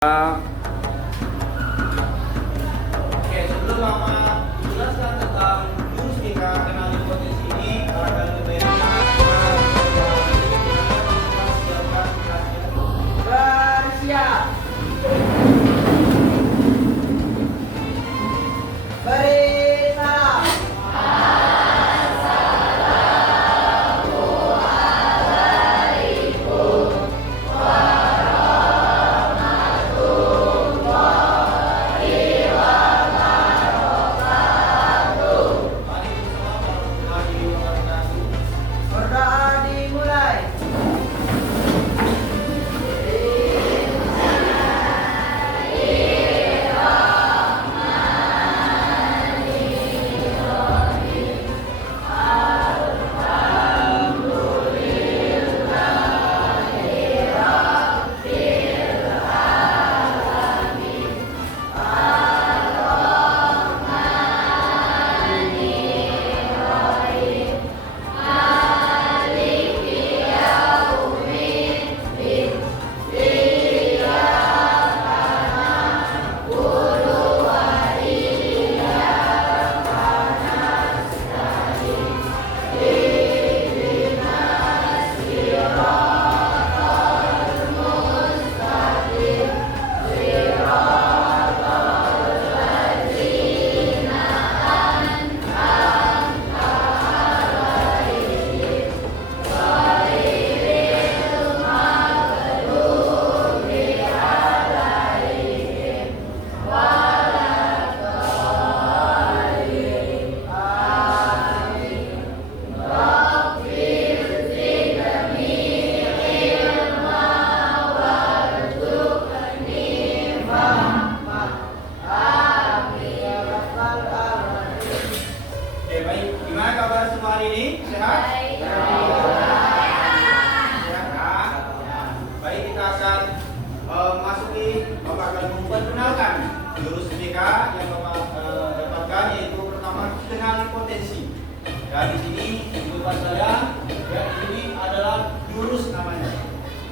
Oke, sebelum Bapak menjelaskan tentang jurus BK kenali potensi ini, barangkali lebih enak siapkan kelasnya. Bersiap. Beri salam. Waalaikumsalam warahmatullahi wabarakatuh. Berdoa dimulai. Oke, baik. Gimana kabar semua hari ini? Sehat? Sehat kan? Baik, kita akan masuki, Bapak akan memperkenalkan jurus BK yang Bapak dapatkan, yaitu pertama kenali potensi. Dan di sini bukan saya, ya di sini adalah jurus namanya.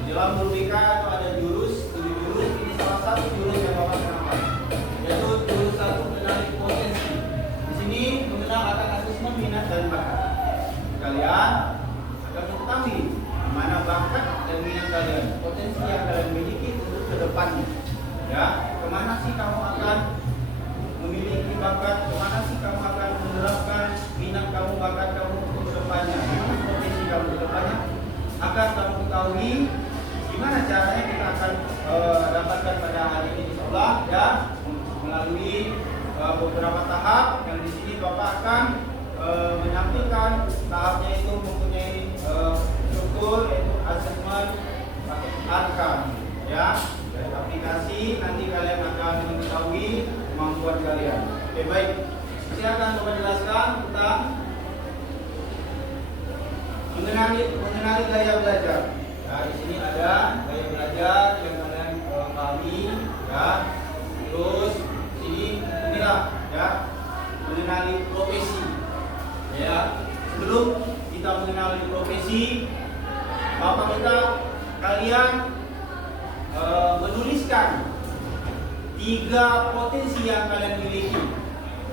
Di dalam guru BK itu ada jurus, 7 jurus. Ini salah satu jurus yang Bapak kenalkan, yaitu jurus 1 kenali potensi. Di sini mengenal akan asesmen minat dan bakat. Kalian akan mengetahui mana bakat dan minat kalian, potensi yang kalian miliki untuk kedepannya. Ya, kemana sih kamu akan memiliki bakat, kemana sih kamu akan menerapkan minat kamu, bakat kamu untuk kedepannya, potensi kamu kedepannya akan kamu ketahui. Gimana caranya kita akan dapatkan pada hari ini, insyaallah, ya, melalui beberapa tahap yang di sini Bapak akan menampilkan tahapnya itu mempunyai struktur, yaitu asesmen outcome, ya. Dari aplikasi nanti kalian akan mengetahui kemampuan kalian. Oke, baik. Silakan Bapak jelaskan tentang mengenali gaya belajar. Nah, di sini ada gaya belajar yang kalian pahami, ya. Terus sini inilah, ya, mengenali profesi. Ya, sebelum kita mengenali profesi, Bapak minta kalian menuliskan 3 potensi yang kalian miliki,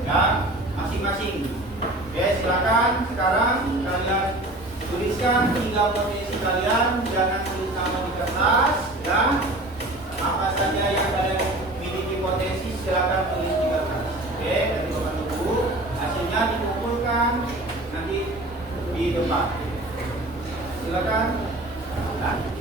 ya, masing-masing. Oke, silakan sekarang kalian tuliskan 3 potensi kalian, jangan tulis nama di kertas, ya. Apa saja yang kalian miliki potensi silakan tulis di kertas. Oke, nanti Bapak tunggu hasilnya dikumpulkan nanti di depan. Silakan. Nah.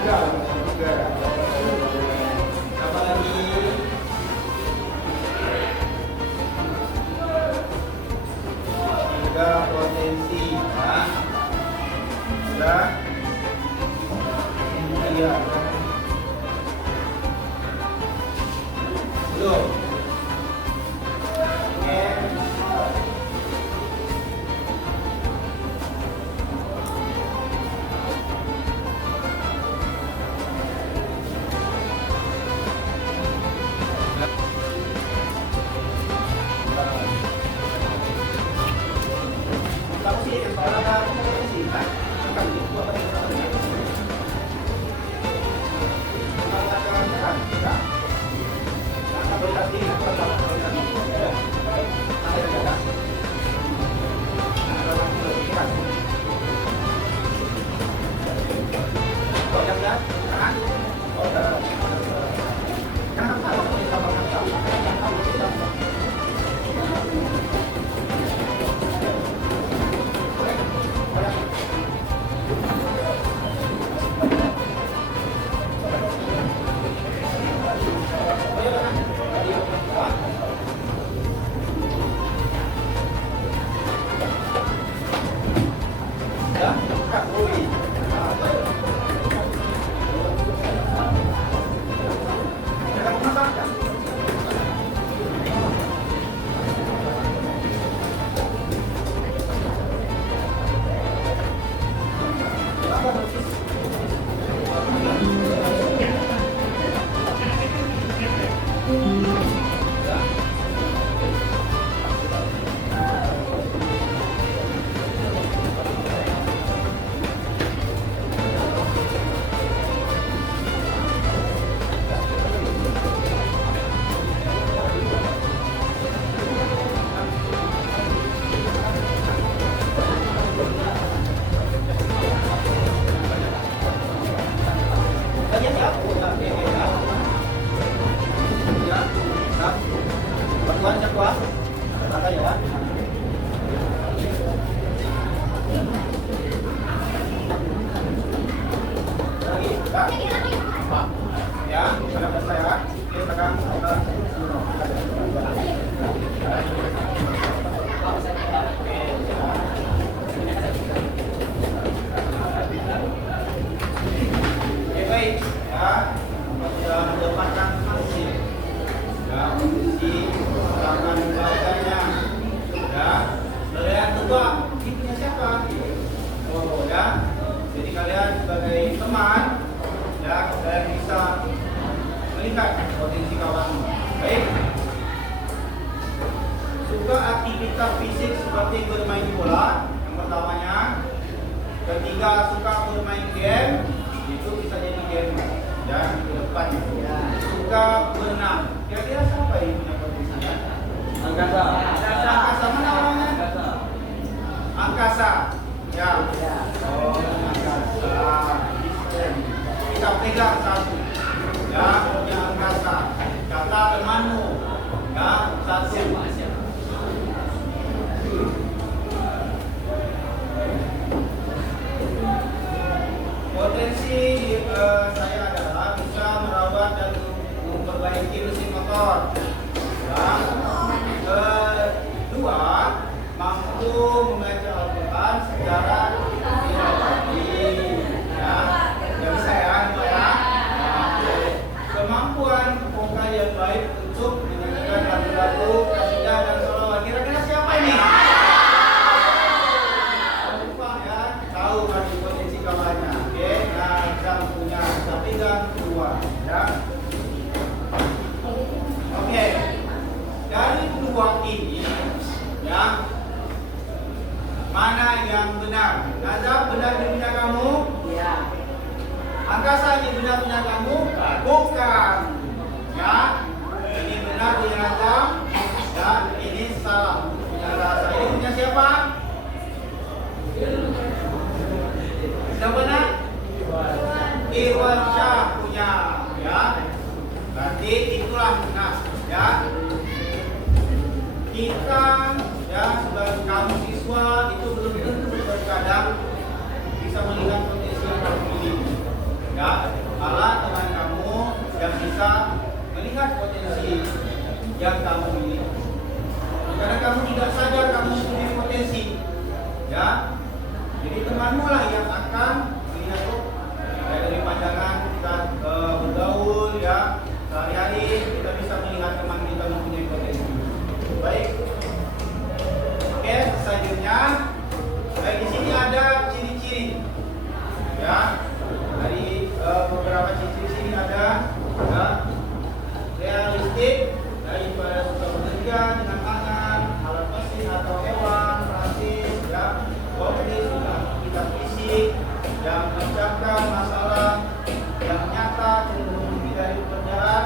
Tiga. Apa lagi? Tiga potensi, ya. Sudah. Iya. Belum. Oke. Kamu sih yang kalau ada potensi, kan? Bukan itu apa yang kamu lihat? Kalau ada kan, ya. Nah, berita ini, kalau ada berita ini, ya. Ada yang ada. Nah, kalau ada pikiran. Kalau ada kan? Oh, ada. Kenapa kalau kita makan tahu? Tahu kita. Jadi kalian sebagai teman, ya, kalian bisa melihat potensi kawan. Baik. Suka aktivitas fisik seperti bermain bola, yang pertamanya. Ketiga, suka bermain game, itu bisa jadi game, ya, ke depan. Ya. Suka berenang. Kira-kira siapa yang punya potensinya? Angkasa. Angkasa mana orangnya? Angkasa. Angkasa. Ya. Oh, angkasa. Kita pegang satu. Ya, punya angkasa. Kata temanmu. Ya, satu. Potensi saya adalah bisa merawat dan memperbaiki mesin motor. Yang kedua, mampu membaca Al-Quran secara tidak ya, yang saya ya. Kemampuan vokal yang baik untuk menyanyikan lagu-lagu, kasidah dan sholawat. Kira-kira siapa ini? Lupa ya, tahu kan potensi kawannya. Oke, nah yang punya tapi dan keluar ya. Oke, dari dua ini ya, mana yang benar? Nazab, benar di punya kamu? Iya. Angkasa ini benar punya kamu? Bukan. Ya, ini benar punya Nazab, dan ini salah punya Angkasa. Ini punya siapa? Yang benar? Irwan Syah punya. Ya, berarti itulah benar. Ya, kita ya sebagai kamu siswa itu belum tentu terkadang bisa melihat potensi yang kamu miliki. Ya, menyelesaikan masalah yang nyata cenderung lebih dari pekerjaan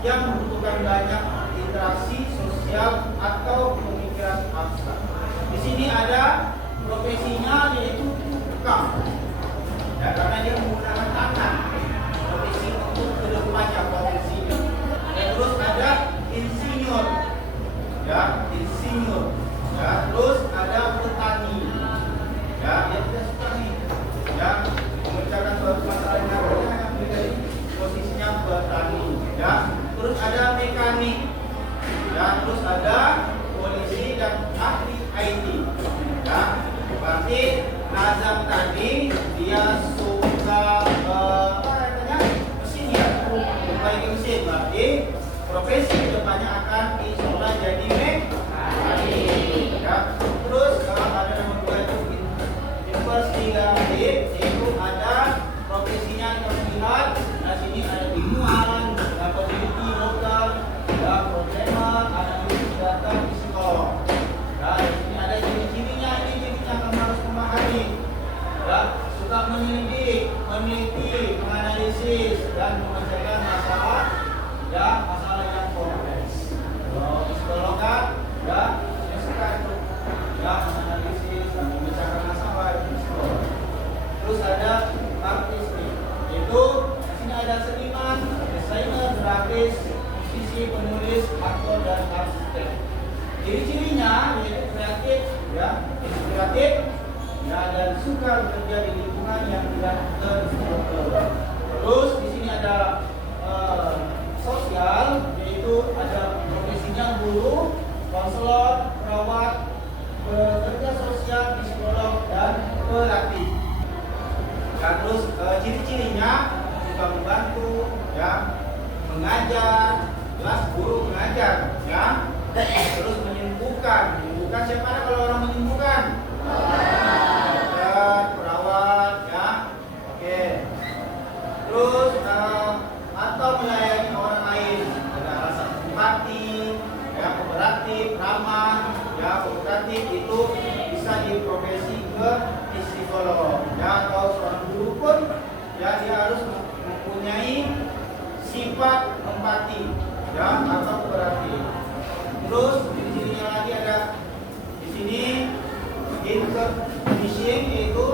yang membutuhkan banyak interaksi sosial atau pemikiran abstrak. Di sini ada profesinya yaitu tukang. Ya, karena dia menggunakan tangan. Profesi untuk kedepannya potensinya. Dan terus ada insinyur. Ya, insinyur. Ya, terus ada petani. Ya, dia tidak suka nih. Ya, mengerjakan suatu masalah yang hanya menjadi posisinya petani. Ya, terus ada mekanik. Ya, terus ada polisi dan ahli IT. Ya, berarti Nazam tadi dia suka mesin ya, baik mesin. Berarti profesi kedepannya akan disekolah jadi mekanik. Ya, terus ada nomor 2 itu investigatif, yaitu ada profesinya kita melihat. Nah, sini ada ilmuwan, ada peneliti lokal, ada programmer, ada data psikolog. Nah, di sini ada ciri-cirinya, ini cirinya kamu harus memahami. Ya, suka menyelidik, meneliti, menganalisis dan menyelesaikan masalah, ya, masalah yang kompleks. Kalau psikolog kan, ya, saya suka itu, ya, menganalisis dan membicarakan masalah itu psikolog. Terus ada artistik, itu di sini ada seniman, desainer, grafis, musisi, penulis, aktor dan arsitek. Ciri-cirinya yaitu kreatif, ya, inspiratif, ya, dan suka bekerja di lingkungan yang tidak terstruktur. Terus di sini ada sosial, yaitu ada profesinya guru, konselor, perawat, pekerja sosial, psikolog, dan pelatih. Ya, terus ciri-cirinya suka membantu, ya, mengajar, jelas guru mengajar, ya. Terus menyembuhkan siapa kalau orang menyembuhkan? Dokter, perawat, ya. Oke. Terus atau melayani orang lain, ada rasa empati, ya, kooperatif, ramah, ya, kooperatif itu bisa diprofesi ke psikolog, ya, atau seorang guru pun, ya, dia harus mempunyai sifat empati, ya, atau kooperatif. Terus di sininya lagi ada di sini finishing, yaitu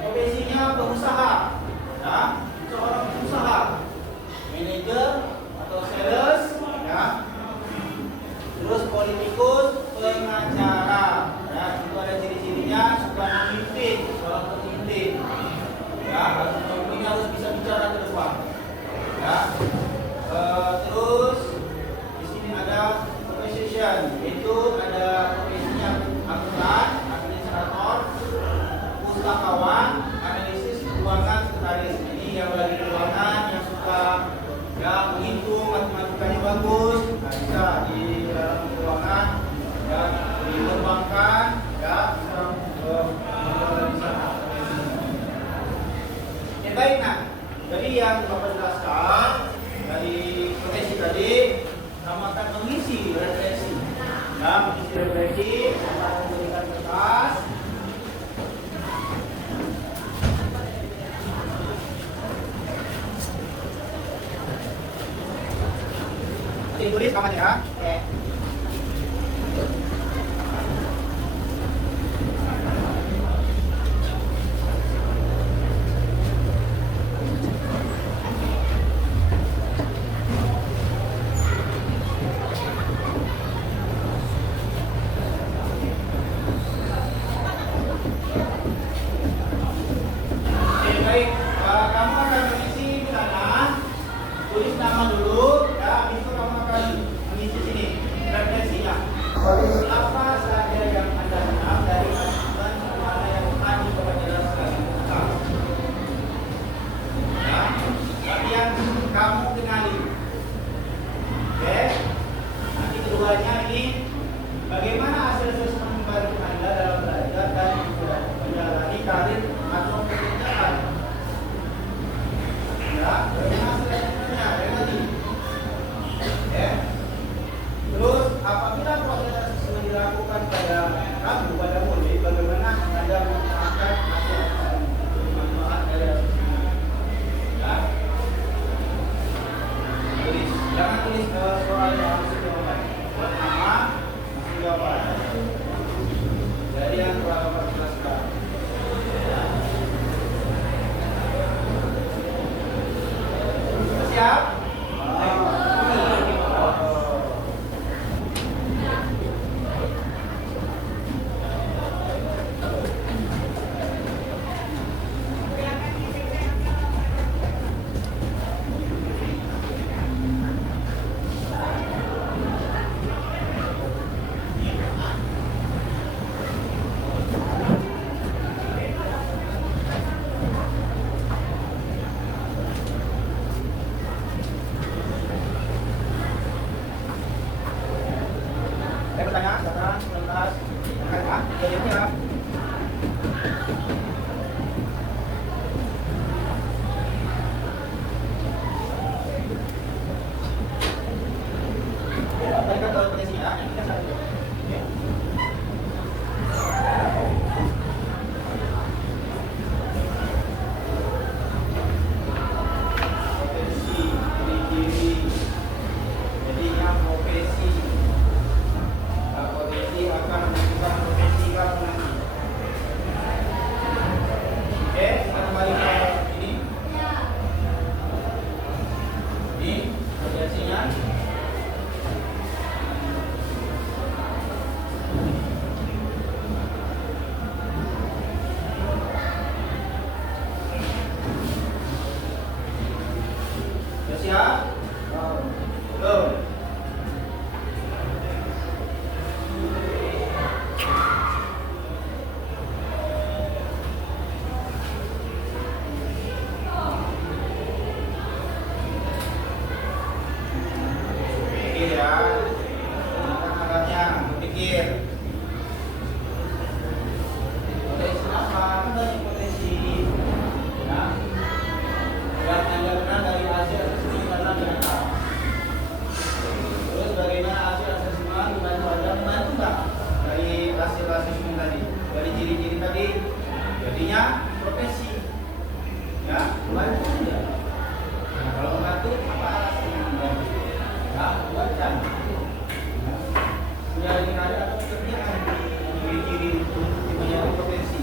profesinya pengusaha, ya, seorang pengusaha, manajer atau sales, ya. Terus politikus, pengacara, ya, itu ada ciri-cirinya, suka memimpin, seorang pemimpin, ya, pemimpin harus bisa bicara ke depan, ya. Terus di sini ada itu ada profesinya akuntan, administrator, pustakawan, analisis keuangan, sekretaris. Ini yang lagi keuangan, yang suka, ya, menghitung, matematikanya bagus, nah, bisa di dalam keuangan, ya, di perbankan, ya, bisa ya, baik. Nah, jadi yang Bapak jelaskan dari profesi tadi, kamu akan mengisi refleksi, ya, mengisi refleksi, akan memberikan kertas. Tulis kamu ya. Oke. siap? Saya bertanya, sekarang lintas kereta, jadi siap. Berikan ke potensi ya, ini kan satu. Ya. Potensi, kiri, jadinya profesi. Potensi akan menentukan potensi kamu nanti. Oke, kita kembali ke ini. Ini potensinya. Sudah siap? Belum. Pikir ya, gunakan alatnya, berpikir. Potensi apa? Kan banyak potensi. Ya, yang anda kenal dari hasil asesmen karena di atas. Terus bagaimana hasil asesmen membantu anda membantu nggak dari hasil asesmen tadi, dari ciri-ciri tadi? Jadinya profesi. Ya, membantu aja. Nah, kalau membantu apa alasannya membantu? Ya, buatkan. Sudah ini ada atau pekerjaan ciri-ciri untuk menjadi profesi.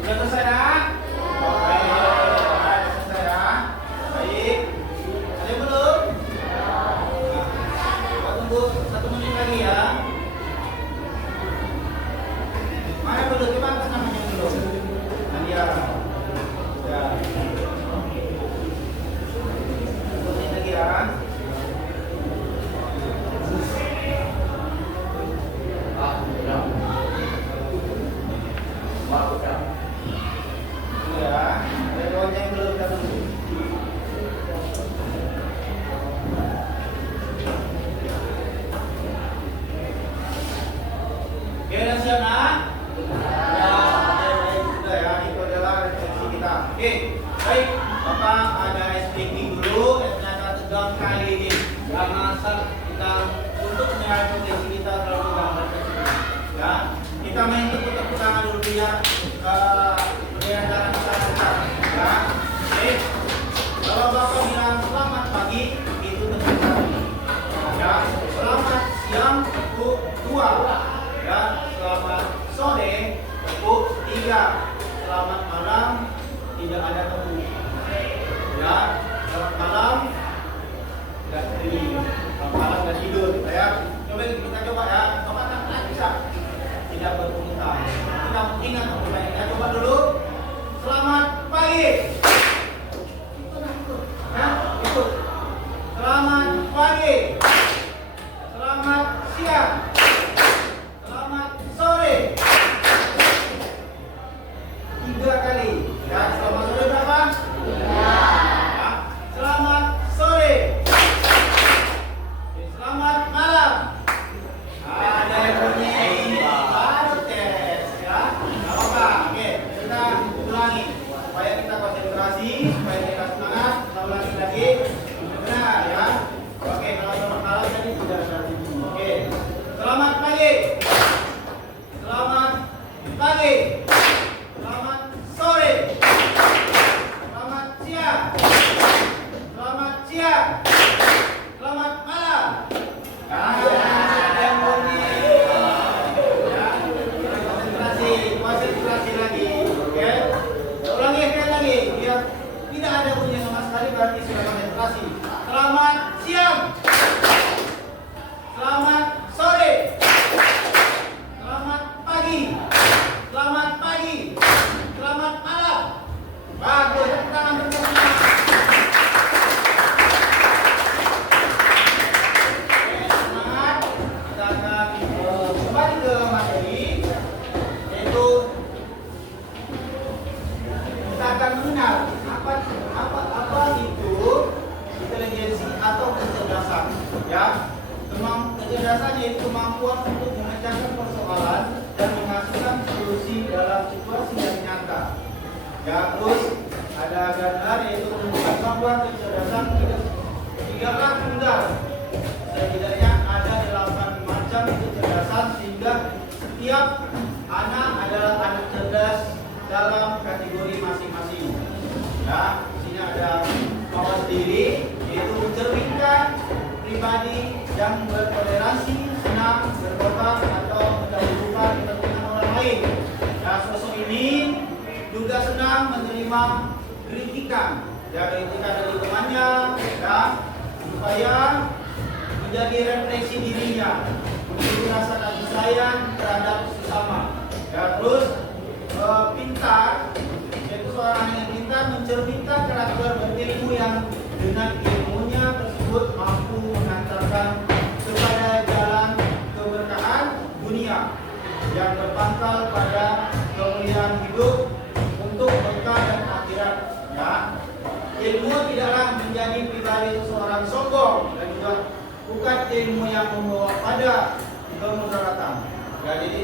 Sudah selesai ya? Oke, selesai ya. Baik. Ada yang belum? Nah, kita tunggu 1 menit lagi ya. Mana belum? Coba atas namanya belum. Nadia. Ya. 1 menit lagi ya. Ya, ada kawan yang belum datang. Oke, udah siap nak? Ya, baik, sudah ya. Itu adalah refleksi kita. Oke, baik. Bapak ada SPK dulu, ternyata tegang kali ini. Karena asal kita untuk menilai potensi kita terlalu tegang refleksi. Ya, kita main tepuk tangan dulu biar antara kita. Ya, oke. Kalau Bapak bilang selamat pagi, itu tepuk pagi. Ya, selamat siang, tepuk 2. Ya, selamat sore, tepuk 3. Selamat malam, tidak ada tepuk. Ya, selamat malam, tidak tidur. Selamat malam, tidak tidur. Ya, coba kita coba ya. Bapak tak bisa tidak berkomentar. Kita ingat benar ya. Oke, kalau tadi tidak ada. Oke. Selamat pagi. Selamat pagi. Selamat sore. Selamat siang. Selamat siang. Selamat malam. Ada yang bunyi. Ya, konsentrasi lagi. Oke. Ulangi sekali lagi. Biar tidak ada bunyi sama sekali, berarti sudah konsentrasi. Selamat siang. Selamat sore. Selamat pagi. Selamat pagi. Selamat malam. Bagus, tepuk tangan bersama. Semangat. Kita akan kembali ke materi, yaitu kita akan mengenal apa itu intelijensi atau kecerdasan. Ya, kecerdasan yaitu kemampuan untuk memecahkan persoalan dan menghasilkan solusi dalam situasi yang nyata. Ya, terus ada gambar yaitu menunjukkan bahwa kecerdasan tidaklah tunggal. Setidaknya ada 8 macam kecerdasan sehingga setiap anak adalah anak cerdas dalam kategori masing-masing. Ya, di sini ada bahwa sendiri yaitu mencerminkan pribadi yang bertoleransi, senang, berkorban atau mendahulukan kepentingan orang lain. Ya, sosok ini juga senang menerima kritikan, ya kritikan dari temannya, ya supaya menjadi refleksi dirinya, memiliki rasa kasih sayang terhadap sesama. Ya, terus pintar, yaitu seorang yang pintar mencerminkan karakter berilmu yang dengan ilmunya tersebut mampu mengantarkan kepada jalan keberkahan dunia yang berpangkal pada kemuliaan hidup untuk berkah dan akhirat. Ya, ilmu tidaklah menjadi pribadi seseorang sombong dan juga bukan ilmu yang membawa pada kemudaratan. Ya, jadi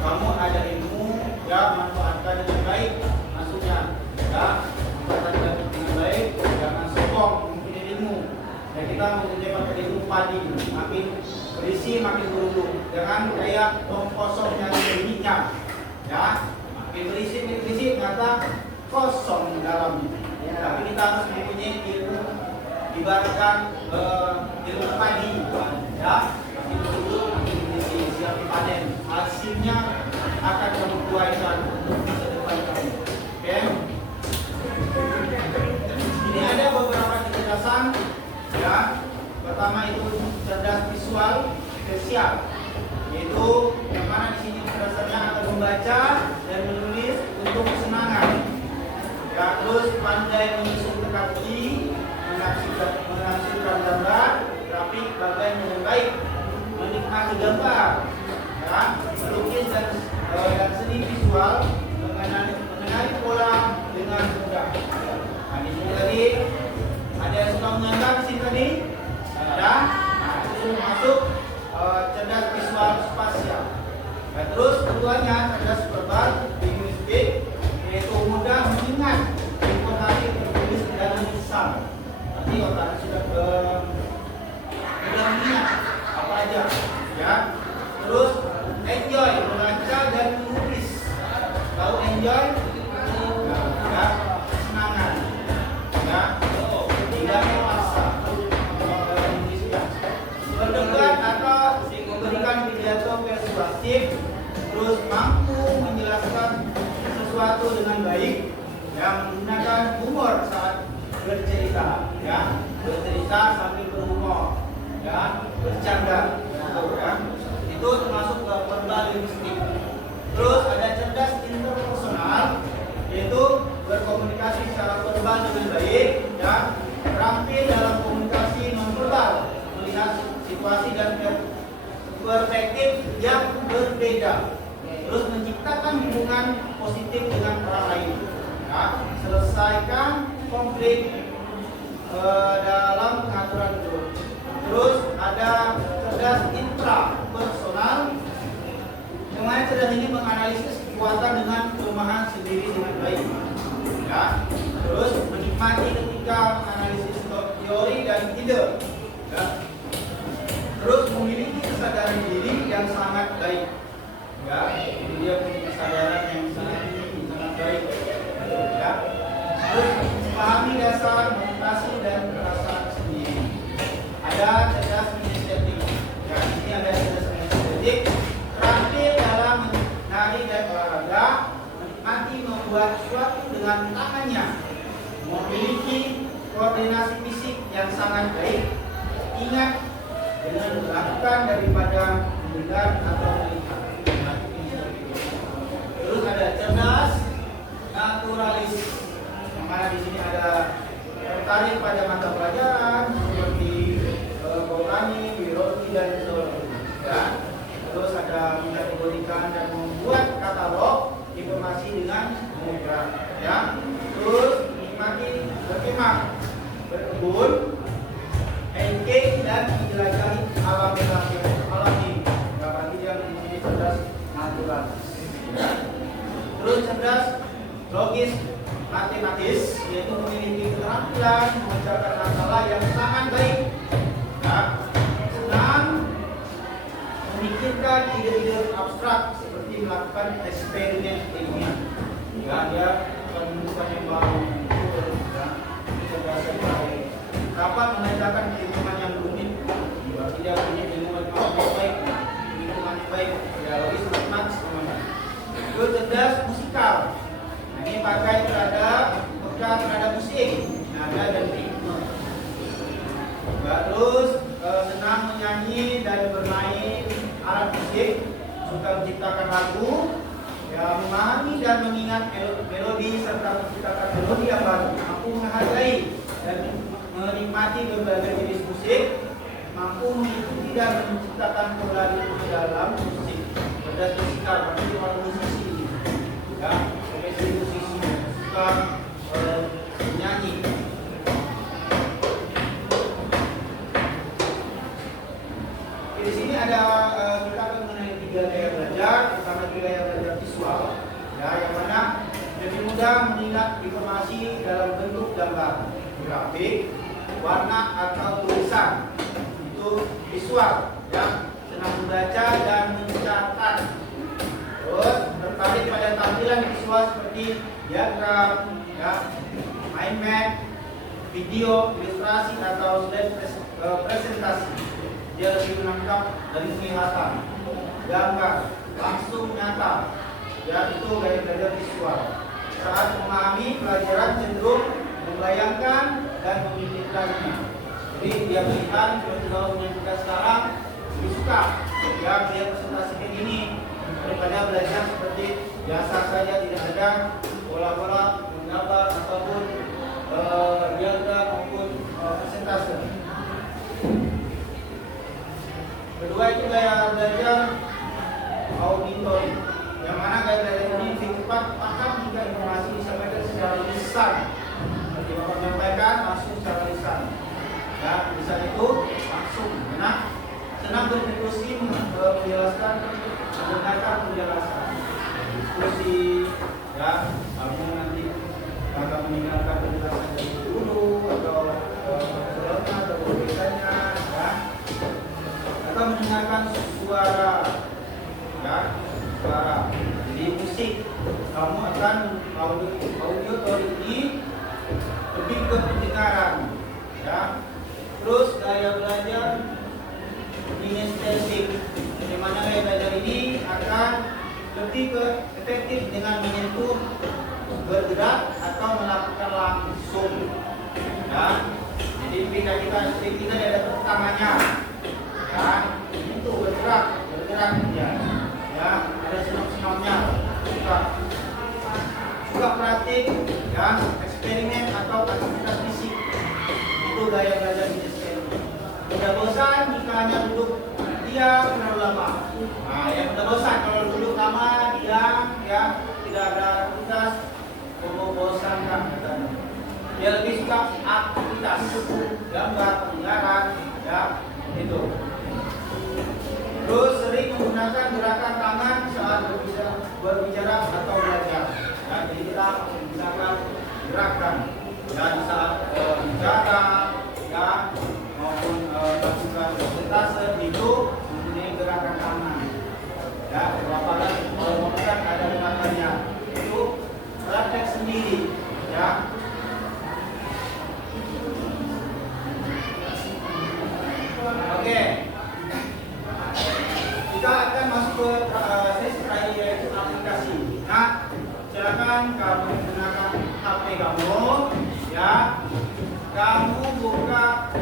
kamu ada ilmu, ya manfaatkan dengan baik, maksudnya ya manfaatkan dengan baik, jangan sombong mempunyai ilmu. Ya, kita mendapatkan ilmu padi, makin berisi makin berundung, jangan kayak tong kosong yang minyak. Ya, makin berisi ternyata kosong dalamnya. Ya, tapi kita harus mempunyai ilmu, ibaratkan ilmu padi, ya makin berundung, makin berisi, siap dipanen. Hasilnya akan kamu tuaikan untuk masa depan kamu. Oke? Ini ada beberapa kecerdasan. Ya, pertama itu cerdas visual spesial, yaitu yang mana di sini kecerdasannya akan membaca dan menulis untuk kesenangan. Ya, terus pandai menyusun teka-teki, menafsirkan gambar, grafik, bagian dengan baik, menikmati gambar, ya, melukis dan seni visual, mengenali pola dengan mudah. Nah, di sini tadi ada yang suka menggambar di sini tadi, ada. Nah, itu masuk cerdas visual spasial. Dan terus keduanya cerdas verbal linguistik, yaitu mudah mengingat informasi tertulis dan lisan. Nanti otak sudah mudah mengingat apa aja, ya. Terus enjoy membaca dan menulis. Tahu enjoy? Ya, kesenangan. Ya, tidak memaksa. Berdebat atau memberikan pidato persuasif, terus mampu menjelaskan sesuatu dengan baik, yang menggunakan humor saat bercerita, ya, bercerita sambil berhumor, ya, bercanda, ya. Itu termasuk ke verbal linguistik. Terus ada cerdas interpersonal, yaitu berkomunikasi secara verbal dengan baik, ya, terampil dalam komunikasi nonverbal, melihat situasi dan perspektif yang berbeda, terus menciptakan hubungan positif dengan orang lain, ya, selesaikan konflik dalam pengaturan grup. Terus ada cerdas intrapersonal, yang mana cerdas ini menganalisis kekuatan dengan kelemahan sendiri dengan baik, ya. Terus menikmati ketika menganalisis teori dan ide. Ya. Terus memiliki kesadaran diri yang sangat baik. Ya, dia punya kesadaran yang sangat tinggi, sangat baik. Ya. Terus memahami dasar motivasi dan perasaan sendiri. Ada cerdas inisiatif. Ya, ini ada cerdas inisiatif. Terakhir dalam menari dan olahraga, menikmati membuat sesuatu dengan tangannya. Memiliki koordinasi fisik yang sangat baik. Ingat dengan melakukan daripada mendengar atau melihat. Terus ada cerdas naturalis, yang mana di sini ada tertarik pada mata pelajaran seperti botani, biologi dan zoologi. Ya. Terus ada mengkategorikan dan membuat katalog informasi dengan mudah. Ya. Terus menikmati berkemah, berkebun, hiking dan menjelajahi alam alami. Berarti dia memiliki cerdas naturalis. Ya. Terus cerdas logis matematis, yaitu memiliki keterampilan memecahkan masalah yang sangat baik. Ya. Senang memikirkan ide-ide abstrak seperti melakukan eksperimen ilmiah. Ya, dia menemukan yang baru. Ya. Cerdas yang baik. Kapan mengerjakan perhitungan yang rumit? Berarti dia punya ilmu matematika yang baik, perhitungan yang baik. Ya, logis matematis teman-teman. Itu cerdas musikal. Nah, ini pakai terhadap musik, nada dan ritme. Ya, terus senang menyanyi dan bermain alat musik, suka menciptakan lagu, ya, memahami dan mengingat melodi serta menciptakan melodi yang baru, mampu menghargai dan menikmati berbagai jenis musik, mampu mengikuti dan menciptakan melodi dalam musik. Cerdas musikal, berarti orang musisi. Ya, sebagai musisi suka menyanyi. Di sini ada kita akan mengenai 3 gaya belajar, pertama gaya belajar visual, ya, yang mana lebih mudah mengingat informasi dalam bentuk gambar, grafik, warna atau tulisan. Itu visual, ya, senang membaca dan mencatat. Terus tertarik pada tampilan visual seperti diagram, ya, mind map, video, ilustrasi atau slide presentasi. Dia lebih menangkap dari penglihatan, gambar, langsung nyata. Ya, itu gaya belajar visual. Saat memahami pelajaran cenderung membayangkan dan memikirkannya. Jadi dia melihat seperti kalau kita sekarang lebih suka, ya, dia presentasikan ini daripada belajar seperti biasa saja, tidak ada pola-pola menggambar ataupun diagram maupun presentase. Kedua itu gaya belajar auditory, yang mana gaya belajar ini lebih cepat paham jika informasi disampaikan secara lisan. Seperti Bapak menyampaikan langsung secara lisan. Ya, lisan itu langsung. Nah, senang berdiskusi, menjelaskan, mendengarkan penjelasan. Diskusi, ya, kamu nanti akan meninggalkan penjelasan dari dulu atau sebelumnya atau biasanya, ya. Atau mendengarkan suara, ya, suara. Jadi musik, kamu akan audio ini lebih ke pendengaran, ya. Terus gaya belajar kinestetik, di mana gaya belajar ini akan lebih ke efektif dengan menyentuh, bergerak atau melakukan langsung. Ya. Jadi ketika kita ada tepuk tangannya, ya, itu bergerak ya, ada senam-senamnya, suka praktik, ya, eksperimen atau aktivitas fisik. Itu gaya belajar kinestetik. Tidak bosan jika hanya duduk diam terlalu lama. Nah, yang tidak bosan kalau duduk lama diam, ya, tidak ada aktivitas, bosan kan? Dia lebih suka aktivitas, gambar, pendengaran, ya, itu. Terus sering menggunakan gerakan tangan saat berbicara atau belajar. Ya, jadi kita menggunakan gerakan dan saat bicara, ya, Oke. Kita akan masuk ke sesi terakhir yaitu aplikasi. Nah, silakan kamu menggunakan HP kamu, ya. Kamu buka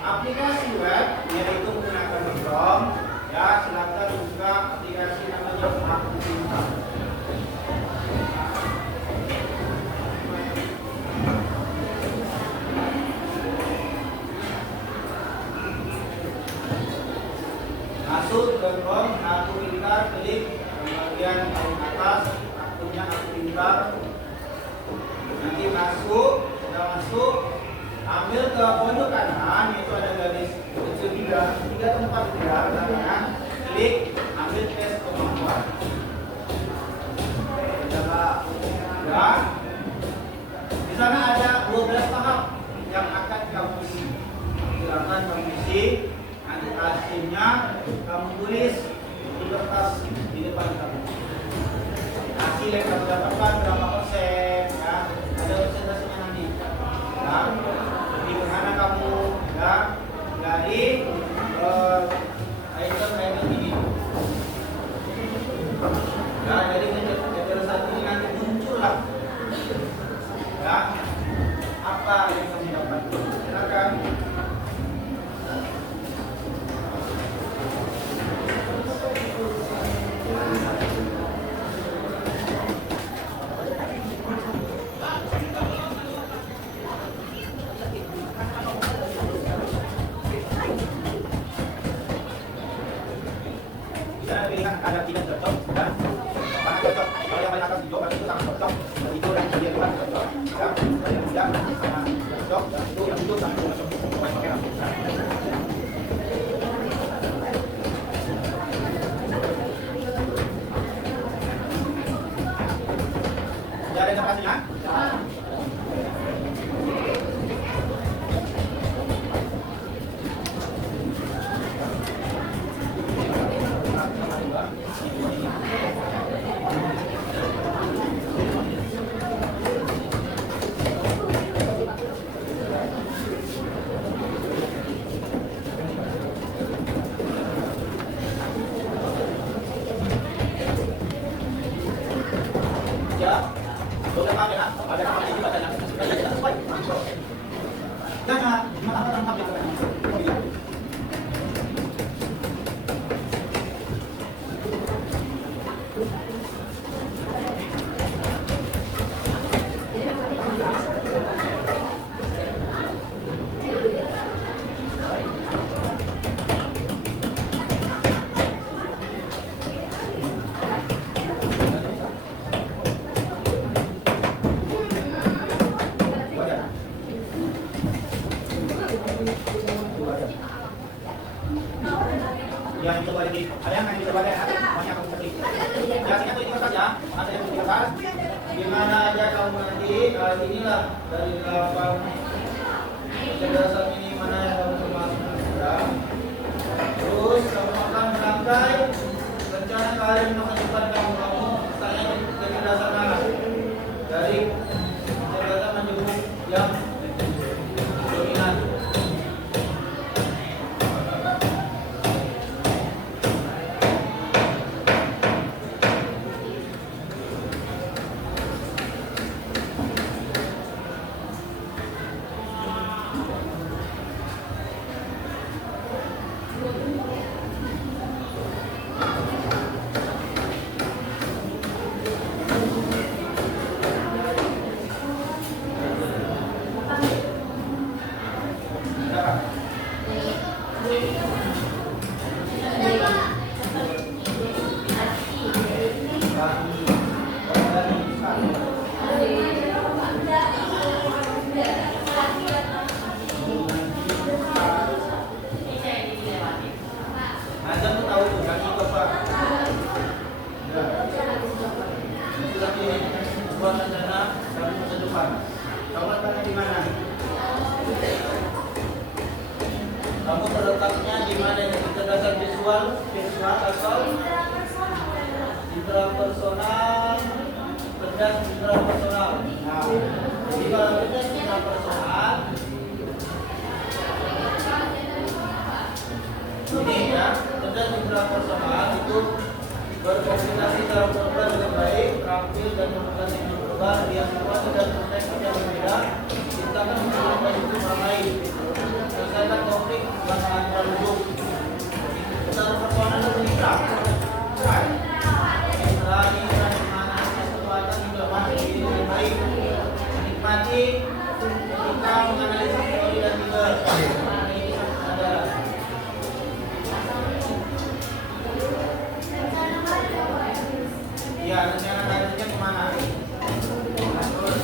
aplikasi web yaitu menggunakan Chrome, ya. Silakan buka aplikasi namanya Aku Pintar. Masuk ke Chrome, Aku Pintar, klik bagian paling atas akunnya Aku Pintar. Nanti masuk, sudah masuk, ambil ke pojok kanan, itu ada garis kecil tiga tempat kanan, klik, ambil tes kemampuan. Ya, di sana ada 12 tahap yang akan kamu isi. Silakan kamu isi. Nanti hasilnya kamu tulis di kertas di depan kamu. Hasil yang kamu dapatkan berapa persen, ya, ada persentasenya nanti. Ya, di mana kamu, ya, dari item ini. Ya, dari level 1 ini nanti muncullah, ya, apa yang kamu dapat. Silakan. Ada tidak cocok dan mana cocok. Kalau yang paling atas hijau berarti itu sangat cocok. Dan itu dan bagian luar cocok. Ya, yang tidak sangat cocok. Dan itu yang itu sangat cocok. Oke, ya, ada hasilnya. Ya, boleh pakai lah. Ada kamar ini bacanya. Kita tidak sesuai. Jangan, malah orang pakai itu. Yang coba di, ada yang bisa baca ya, banyak kamu klik. Biasanya tuh itu saja, ada yang di atas. Di mana aja kamu nanti, inilah dari 8 kecerdasan ini mana yang kamu termasuk ya. Terus kamu akan merangkai rencana kalian masa depan kamu misalnya kecerdasan anak dari kecerdasan menyebut yang dominan. Buat rencana dari masa depan. Kamu letaknya di mana? Kamu terletaknya di mana? Kecerdasan visual atau intrapersonal, cerdas intrapersonal. Nah, jadi kalau cerdas intrapersonal Ini ya, tentang citra personal itu berkomunikasi secara verbal dengan baik, terampil dan komunikasi verbal yang kuat dan konteks yang berbeda. Ciptakan hubungan itu ramai. Selesaikan konflik pasangan terlalu. Secara personal dan mitra. Lagi mana kesempatan juga masih dengan baik. Menikmati ketika menganalisis teori dan leader. Ini adalah ya, rencana karirnya kemana? Terus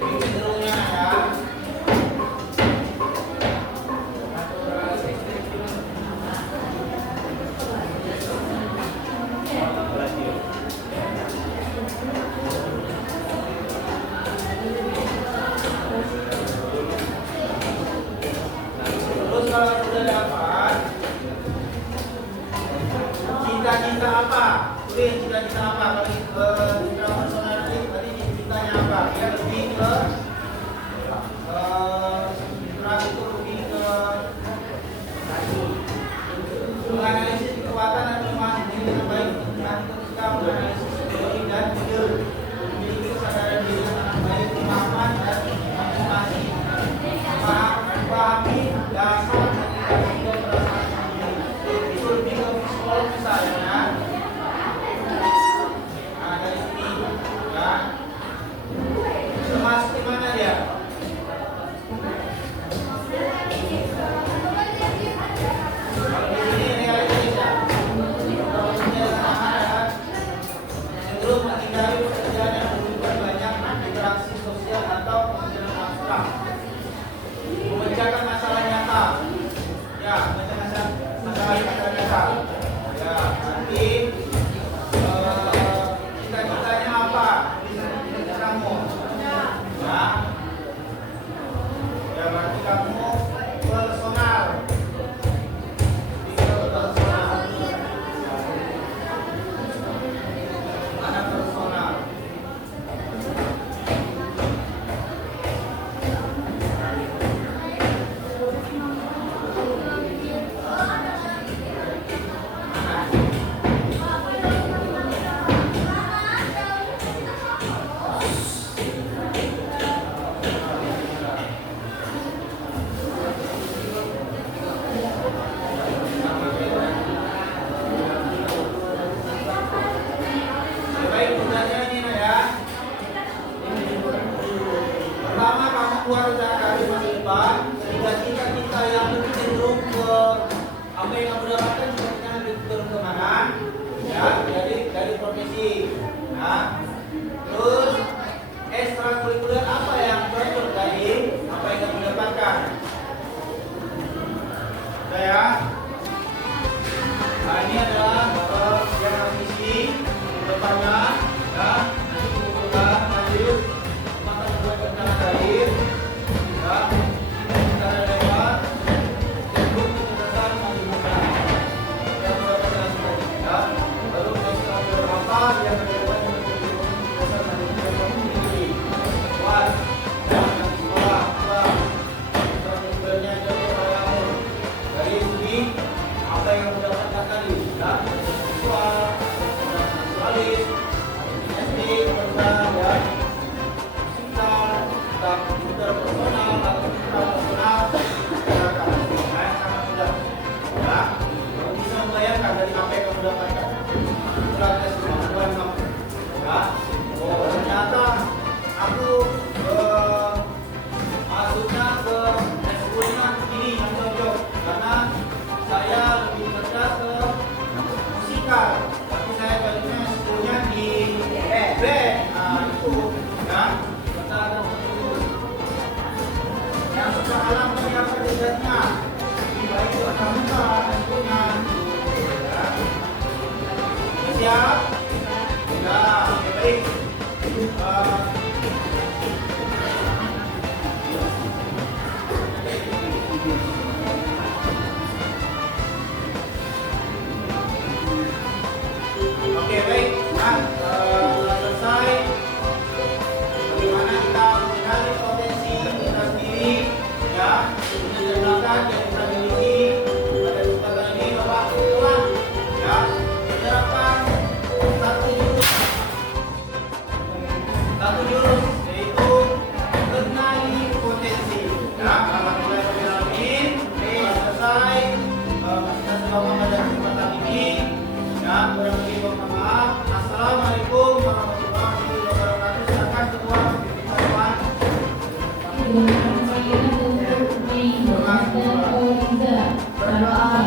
ini cenderungnya ya. Terus kalau sudah dapat cita-cita apa? Tulis cita-cita apa? Kalau citra personal tadi cita-citanya apa? Ya lebih ke citra itu lebih ke menganalisis kekuatan dan kelemahan diri dengan baik. Nanti ketika menganalisis teori dan ide, memiliki kesadaran diri yang sangat baik, kemampuan dan motivasi, memahami dasar motivasi dan perasaan diri. Itu lebih ke visual misalnya. Nah dari sini ya, termasuk di mana dia? Kalau di sini realistis ya. Kalau punya anak cenderung menghindari pekerjaan yang membutuhkan banyak interaksi sosial atau pekerjaan abstrak. Memecahkan masalah nyata. Ya, memecahkan masalah nyata. Ya, nanti cita-citanya apa? Cita-cita kamu. Ya. Ya, berarti kamu personal. Personal. Anak personal. Baik, tugasnya ini ya. Pertama, kamu keluar dari masa depan, sehingga cita-cita yang lebih cenderung ke apa yang kamu dapatkan cita-cita lebih cenderung ke mana? Ya, jadi dari profesi. Nah, terus ekstrakurikuler apa yang cocok dari apa yang kamu dapatkan? Sudah ya? Nah, ini adalah yang ambisi depannya ya, nanti kemudian lanjut maka membuat rencana karir ya, rencana lewat sebelum kecerdasan menggunakan yang mendapatkan cita-cita lalu ekstrakurikuler apa yang relevan dengan kecerdasan menggunakan ini buat dan sekolah apa ekstrakurikulernya jadi orang dari segi apa yang mendapatkan tadi ya, siswa alis, SD, personal, ya, psikal, komputer personal, atau citra personal, silakan. Nah, sangat mudah. Ya, kamu bisa membayangkan dari apa yang kamu dapatkan. Itulah tes kemampuan kamu. Ya, oh ternyata aku masuknya ke ekskulnya ini yang cocok karena saya lebih cerdas ke musikal. Saya baliknya sebetulnya di band, nah itu ya kita ada yang suka alam siapa jenisnya di baik itu ada muka tentunya ya. Siap ya, oke, baik. Oke, baik. Nah, selesai. Bagaimana kita mengenali potensi kita sendiri, ya? berdoa